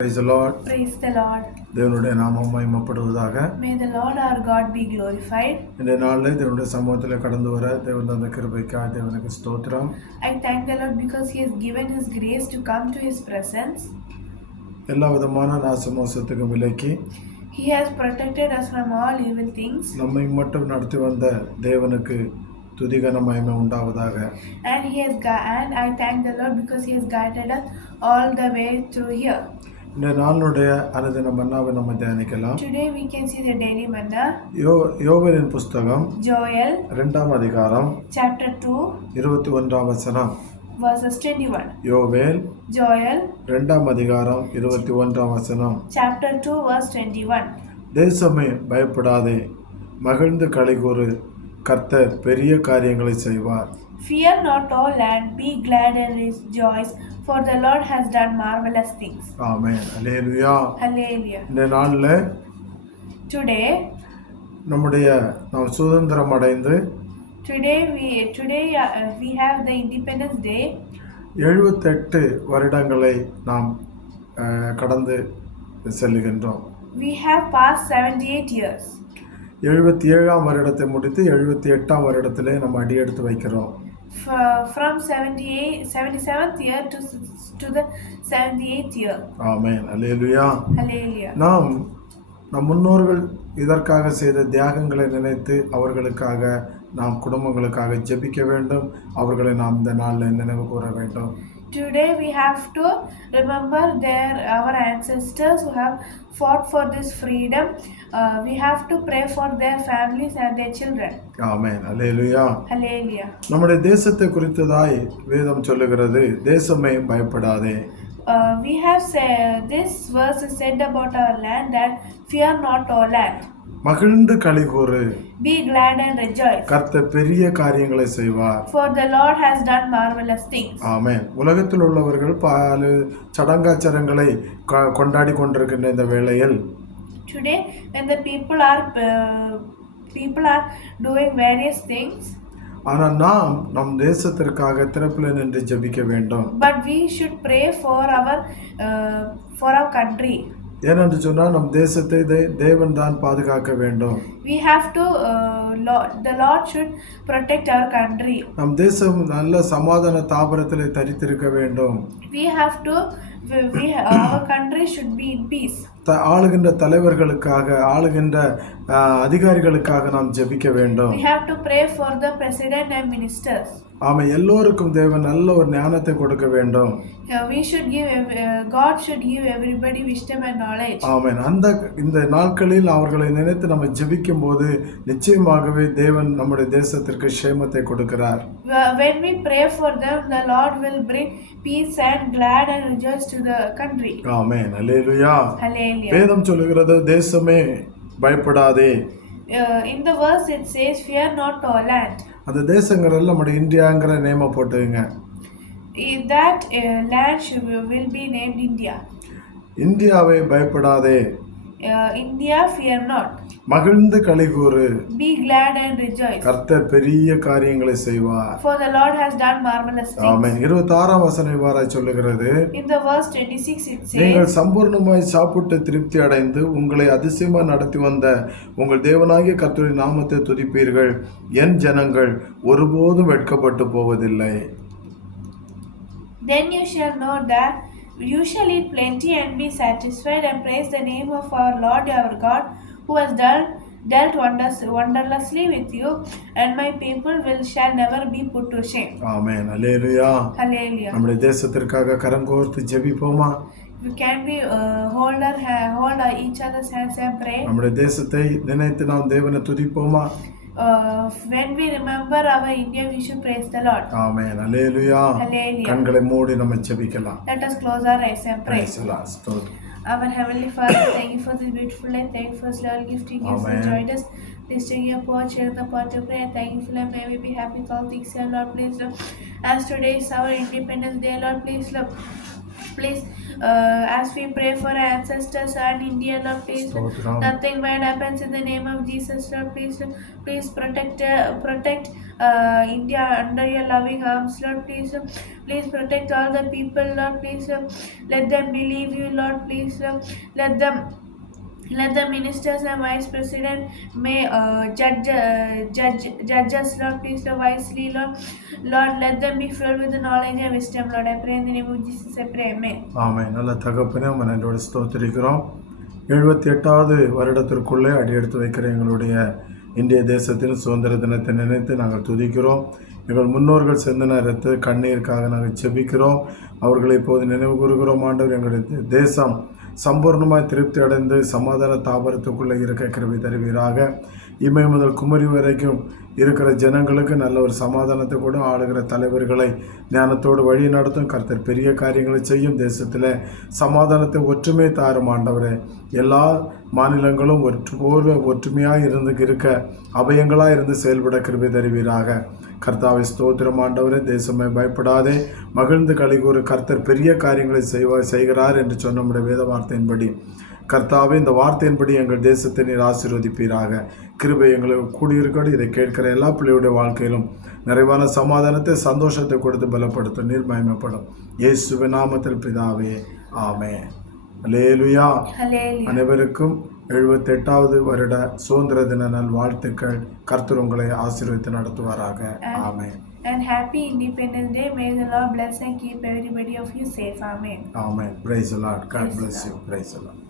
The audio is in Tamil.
Praise the Lord. Praise the Lord. தேவனுடைய நாமம் மகிமைப்படுவதாக. May the Lord our God be glorified. இந்த நாளிலே தேவனுடைய சமூகத்தில் கடந்து வர தேவன் தந்த கிருபைக்காக தேவனுக்கு ஸ்தோத்திரம். I thank the Lord because He has given His grace to come to His presence. எல்லா விதமான நாசமோசத்துக்கும் விலக்கி He has protected us from all evil things. நம்மை மட்டும் நடத்தி வந்த தேவனுக்கு துதிகன மகிமை உண்டாவதாக. And I thank the Lord because He has guided us all the way through here. இந்த நாளுடைய அனுதின மன்னாவை நம்ம தியானிக்கலாம். Today we can see the daily manna. யோவேலின் புஸ்தகம் Joel 2ஆம் அதிகாரம் chapter 2 21ஆம் வசனம். verses 21. யோவேல் Joel 2ஆம் அதிகாரம் 21ஆம் வசனம். chapter 2 verse 21. தேசமே பயப்படாதே, மகிழ்ந்து களிகூறு, கர்த்தர் பெரிய காரியங்களை செய்வார். Fear not, all land, be glad and rejoice, for the Lord has done marvelous things. Amen. Hallelujah. Hallelujah. இந்த நாளில் Today நாம் சுதந்திரம் அடைந்து we have the Independence Day. 78 வருடங்களை நாம் கடந்து செல்லுகின்றோம். We have passed 78 years. 77ஆம் வருடத்தை முடித்து 78ஆம் வருடத்திலே நம்ம அடியெடுத்து வைக்கிறோம். From 77th year to the 78th year. Amen. Hallelujah. Hallelujah. நம் முன்னோர்கள் இதற்காக செய்த தியாகங்களை நினைத்து அவர்களுக்காக நாம் குடும்பங்களுக்காக ஜெபிக்க வேண்டும். அவர்களை நாம் இந்த நாளில் நினைவு கூற வேண்டும். Today we have to remember our ancestors who have fought for this freedom. We have to pray for their families and their children. Amen. Hallelujah. Hallelujah. நம்முடைய தேசத்தை குறித்ததாய் வேதம் சொல்லுகிறது, தேசமே பயப்படாதே. We have said this verse is said about our land that fear not, all land. மகிழ்ந்து களிகூறு, be glad and rejoice, கர்த்தர் பெரிய காரியங்களை செய்வார். for the Lord has done marvelous things. ஆமென். உலகத்தில் உள்ளவர்கள் பல சடங்காச்சாரங்களை கொண்டாடி கொண்டிருக்கின்ற இந்த வேளையில் Today when the people are doing various things, ஆனால் நாம் நம் தேசத்திற்காக திறப்பில் நின்று ஜெபிக்க வேண்டும். but we should pray for our country. ஏனென்று சொன்னால் நம் தேசத்தை தேவன் தான் பாதுகாக்க வேண்டும். We have to the Lord should protect our country. நம் தேசம் நல்ல சமாதான தாபரத்தில் தரித்திருக்க வேண்டும். Our country should be in peace. ஆளுகின்ற தலைவர்களுக்காக, ஆளுகின்ற அதிகாரிகளுக்காக நாம் ஜெபிக்க வேண்டும். We have to pray for the president and ministers. ஆமாம். எல்லோருக்கும் தேவன் நல்ல ஒரு ஞானத்தை கொடுக்க வேண்டும். God should give everybody wisdom and knowledge. ஆமென். இந்த நாட்களில் அவர்களை நினைத்து நம்ம ஜெபிக்கும் போது நிச்சயமாகவே தேவன் நம்முடைய தேசத்திற்கு க்ஷேமத்தை கொடுக்கிறார். When we pray for them, the Lord will bring peace and glad and rejoice to the country. Amen. Hallelujah. Hallelujah. வேதம் சொல்லுகிறது, தேசமே பயப்படாதே. In the verse it says, fear not, all land. அந்த தேசங்கள் நம்முடைய இந்தியாங்கிற நேம போட்டுங்க. That land will be named India. இந்தியாவை பயப்படாதே. India, fear not. மகிழ்ந்து களிகூறு, be glad and rejoice, கர்த்தர் பெரிய காரியங்களை செய்வார். for the Lord has done marvelous things. ஆமென். 26ஆம் வசனம் இவ்வாறாய் சொல்லுகிறது, in the verse 26 it says, நீங்கள் சம்பூர்ணமாய் சாப்பிட்டு திருப்தி அடைந்து உங்களை அதிசயமாய் நடத்தி வந்த உங்கள் தேவனாகிய கர்த்தருடைய நாமத்தை துதிப்பீர்கள். என் ஜனங்கள் ஒருபோதும் வெட்கப்பட்டு போவதில்லை. then you shall know that you shall eat plenty and be satisfied, and praise the name of our Lord our God, who has dealt wondrously with you, and my people shall never be put to shame. Amen. Hallelujah. Hallelujah. நம்முடைய தேசத்திற்காக கரம் கோர்த்து ஜெபிப்போமா? Can we hold each other's hands and pray? நம்முடைய தேசத்தை நினைத்து நாம் தேவனை துதிப்போமா? When we remember our India, we should praise the Lord. Amen. Hallelujah. Hallelujah. கண்களை மூடி நம்ம ஜெபிக்கலாம். Let us close our eyes and pray. Praise the Lord. ஸ்தோத்திரம். Our Heavenly Father, thank you for this beautiful life. Thank you for this little gifting you Amen. enjoyed us. Please take your poor share the part to pray. Thank you for life. May we be happy with all things, Lord. Please, Lord. As today is our Independence Day, Lord, please, Lord. Please, as we pray for our ancestors and India, Lord, please, ஸ்தோத்திரம். nothing bad happens in the name of Jesus, Lord, please protect India under your loving arms, Lord, please protect all the people, Lord, let them believe you, Lord, let the ministers and vice president may judge us, Lord, wisely, Lord, let them be filled with the knowledge and wisdom, Lord. I pray in the name of Jesus, I pray, amen. ஆமென். நல்ல தகப்பனே, உம்மை நன்றியோடு ஸ்தோத்திரிக்கிறோம். 78வது வருடத்திற்குள்ளே அடியெடுத்து வைக்கிற எங்களுடைய இந்திய தேசத்தின் சுதந்திர தினத்தை நினைத்து நாங்கள் துதிக்கிறோம். எங்கள் முன்னோர்கள் சிந்தின இரத்த கண்ணீருக்காக நாங்கள் ஜெபிக்கிறோம். அவர்களை இப்போது நினைவு கூறுகிறோம். ஆண்டவர், எங்களுடைய தேசம் சம்பூர்ணமாய் திருப்தி அடைந்து சமாதான தாபரத்துக்குள்ளே இருக்க கிருபை தருவீராக. இமை முதல் குமரி வரைக்கும் இருக்கிற ஜனங்களுக்கு நல்ல ஒரு சமாதானத்தை கூட ஆளுகிற தலைவர்களை ஞானத்தோடு வழி நடத்தும். கர்த்தர் பெரிய காரியங்களை செய்யும். தேசத்தில் சமாதானத்தை ஒற்றுமை தாரும் ஆண்டவரே. எல்லா மாநிலங்களும் ஒற்றுமையாக இருக்க அபயங்களாக இருந்து செயல்பட கிருபை தருவீராக. கர்த்தாவை ஸ்தோத்திரம் ஆண்டவரே. தேசமே பயப்படாதே, மகிழ்ந்து கலிகூறு. கர்த்தர் பெரிய காரியங்களை செய்கிறார் என்று சொன்ன நம்முடைய வேத வார்த்தையின்படி கர்த்தாவே, இந்த வார்த்தையின்படி எங்கள் தேசத்தை நீர் ஆசீர்வதிப்பீராக. கிருபை எங்களுக்கு கூடியிருக்கட்டும். இதை கேட்கிற எல்லா பிள்ளையுடைய வாழ்க்கையிலும் நிறைவான சமாதானத்தை, சந்தோஷத்தை கொடுத்து பலப்படுத்தும். நீர் மகிமைப்படும். இயேசுவின் நாமத்தில் பிதாவே, ஆமென். அல்லேலூயா. அனைவருக்கும் 78வது வருட சுதந்திர தின நல் வாழ்த்துக்கள். கர்த்தர் உங்களை ஆசீர்வதித்து நடத்துவாராக. ஆமென். And happy Independence Day. May the Lord bless and keep everybody of you safe. Amen. Amen. Praise the Lord. God bless you. Praise the Lord.